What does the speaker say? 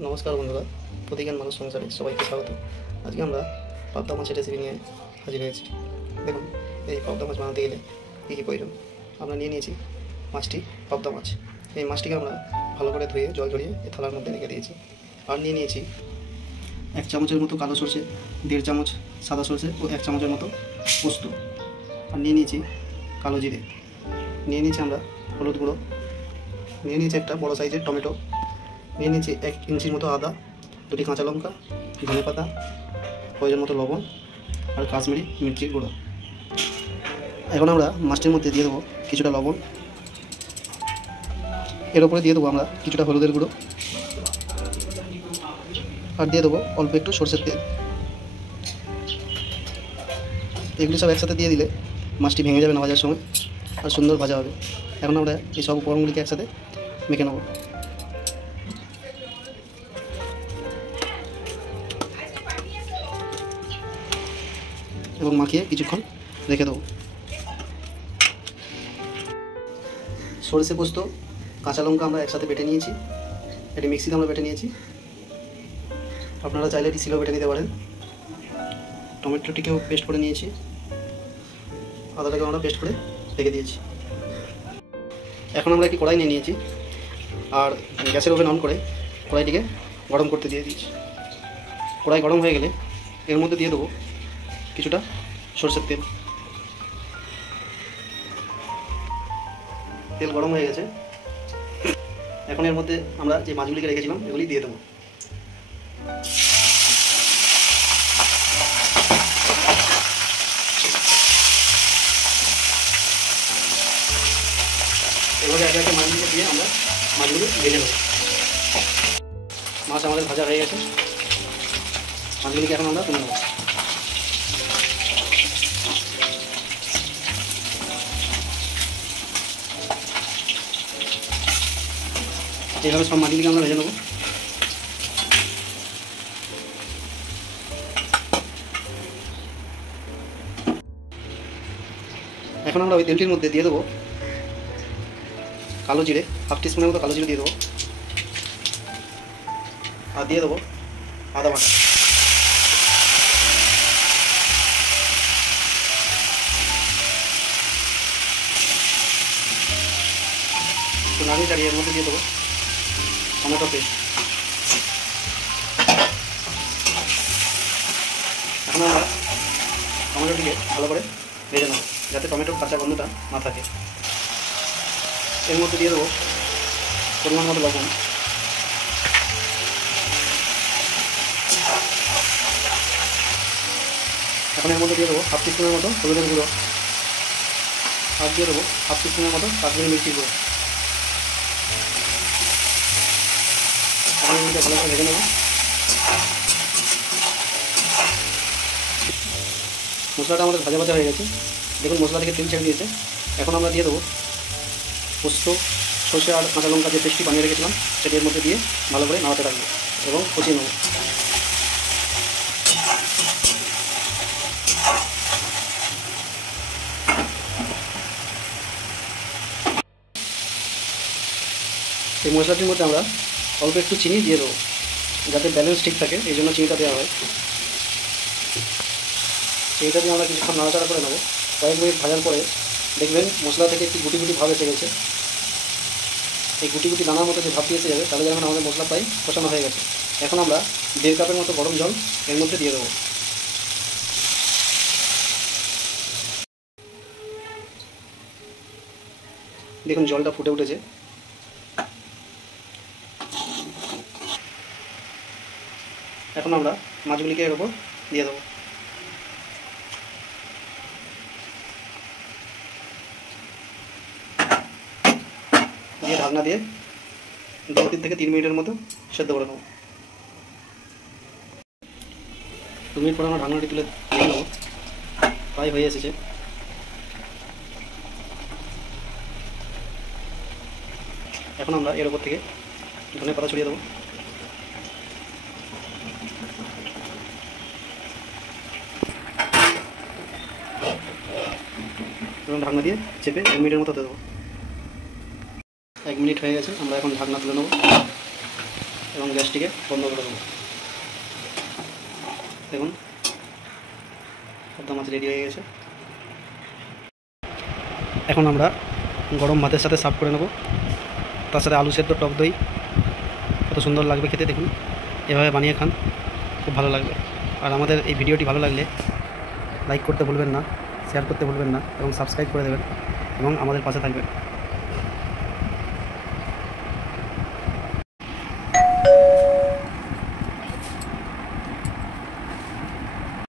নমস্কার বন্ধুরা, প্রতিজ্ঞান মানুষ সংসারে সবাইকে স্বাগত। আজকে আমরা পাবদা মাছের রেসিপি নিয়ে হাজির হয়েছি। দেখুন, এই পাবদা মাছ বানাতে গেলে কী কী প্রয়োজন। আমরা নিয়ে নিয়েছি মাছটি পাবদা মাছ। এই মাছটিকে আমরা ভালো করে ধুয়ে জল ঝরিয়ে এই থালার মধ্যে রেখে দিয়েছি। আর নিয়ে নিয়েছি 1 চামচের মতো কালো সরষে, 1.5 চামচ সাদা সরষে ও 1 চামচের মতো পোস্ত। আর নিয়ে নিয়েছি কালো জিরে। নিয়ে নিয়েছি আমরা হলুদ গুঁড়ো। নিয়ে নিয়েছি একটা বড় সাইজের টমেটো। নিয়ে নিয়েছি 1 ইঞ্চির মতো আদা, 2টি কাঁচা লঙ্কা, ধনে পাতা, প্রয়োজন মতো লবণ আর কাশ্মীরি মির্চির গুঁড়ো। এখন আমরা মাছটির মধ্যে দিয়ে দেবো কিছুটা লবণ। এর উপরে দিয়ে দেবো আমরা কিছুটা হলুদের গুঁড়ো। আর দিয়ে দেবো অল্প একটু সরষের তেল। এগুলি সব একসাথে দিয়ে দিলে মাছটি ভেঙে যাবে না ভাজার সময়, আর সুন্দর ভাজা হবে। এখন আমরা এই সব উপকরণগুলিকে একসাথে মেখে নেব। এবং মাখিয়ে কিছুক্ষণ রেখে দেবো। সরষে পোস্ত, কাঁচা লঙ্কা আমরা একসাথে বেটে নিয়েছি। এটি মিক্সিতে আমরা বেটে নিয়েছি। আপনারা চাইলে এটি শিলেও বেটে নিতে পারেন। টমেটোটিকেও পেস্ট করে নিয়েছি। আদাটাকেও আমরা পেস্ট করে রেখে দিয়েছি। এখন আমরা একটি কড়াই নিয়ে নিয়েছি আর গ্যাসের ওভেন অন করে কড়াইটিকে গরম করতে দিয়ে দিয়েছি। কড়াই গরম হয়ে গেলে এর মধ্যে দিয়ে দেবো কিছুটা সরষের তেল। তেল গরম হয়ে গেছে। এখন এর মধ্যে আমরা যে মাছগুলিকে রেখেছিলাম এগুলি দিয়ে দেবো। এভাবে একে একে মাছগুলিকে দিয়ে আমরা মাছগুলি ভেজে নেব। মাছ আমাদের ভাজা হয়ে গেছে। মাছগুলিকে এখন আমরা তুলে নেব। এইভাবে সব মাছগুলিকে আমরা ভেজে নেব। এখন আমরা ওই তেলটির মধ্যে দিয়ে দেবো কালো জিরে, 1/2 টিস্পুনের মতো কালো জিরে দিয়ে দেবো। আর দিয়ে দেবো আদা বাটা। একটু নাড়িয়ে চাড়িয়ে এর মধ্যে দিয়ে দেবো টমেটো পেস্ট। এখন আমরা টমেটোটিকে ভালো করে ভেজে নেব যাতে টমেটোর কাঁচা গন্ধটা না থাকে। এর মধ্যে দিয়ে দেবো পরিমাণ মতো লবণ। এখন এর মধ্যে দিয়ে দেবো 1/2 টিস্পুনের মতো হলুদের গুঁড়ো। আর দিয়ে দেবো 1/2 টিস্পুনের মতো কাশ্মীরি মির্চির গুঁড়ো। এখন এগুলিকে ভালো করে ভেজে নেব। মশলাটা আমাদের ভাজা ভাজা হয়ে গেছে। দেখুন মশলা থেকে তেল ছেড়ে দিয়েছে। এখন আমরা দিয়ে দেবো পোস্ত, সরষে আর কাঁচা লঙ্কা যে পেস্টটি বানিয়ে রেখেছিলাম সেটি এর মধ্যে দিয়ে ভালো করে নাড়াতে থাকবো এবং কষিয়ে নেব। এই মশলাটির মধ্যে আমরা অল্প একটু চিনি দিয়ে দেবো যাতে ব্যালেন্স ঠিক থাকে, এই জন্য চিনিটা দেওয়া হয়। চিনিটা দিয়ে আমরা কিছুক্ষণ নাড়াচাড়া করে নেবো। কয়েক মিনিট ভাজার পরে দেখবেন মশলা থেকে একটি গুটি গুটি ভাব এসে গেছে। এই গুটি গুটি দানার মতো যে ভাবটি এসে যাবে তাহলে যেমন আমাদের মশলা প্রায় কষানো হয়ে গেছে। এখন আমরা 1.5 কাপের মতো গরম জল এর মধ্যে দিয়ে দেবো। দেখুন জলটা ফুটে উঠেছে। এখন আমরা মাছগুলিকে এর উপর দিয়ে দেবো। দিয়ে ঢাকনা দিয়ে 2 থেকে 3 মিনিটের মতো সেদ্ধ করে নেব। 2 মিনিট পরে আমরা ঢাকনাটি তুলে দিয়ে নেব। প্রায় হয়ে এসেছে। এখন আমরা এর উপর থেকে ধনে পাতা ছড়িয়ে দেবো। এবং ঢাকনা দিয়ে চেপে 1 মিনিটের মতো দেবো। 1 মিনিট হয়ে গেছে, আমরা এখন ঢাকনা তুলে নেব। এবং গ্যাসটিকে বন্ধ করে দেবো। দেখুন পাবদা মাছ রেডি হয়ে গেছে। এখন আমরা গরম ভাতের সাথে সার্ভ করে নেব। তার সাথে আলু সেদ্ধ, টক দই, কত সুন্দর লাগবে খেতে। দেখুন এভাবে বানিয়ে খান, খুব ভালো লাগবে। আর আমাদের এই ভিডিওটি ভালো লাগলে লাইক করতে ভুলবেন না, শেয়ার করতে ভুলবেন না এবং সাবস্ক্রাইব করে দেবেন এবং আমাদের পাশে থাকবেন।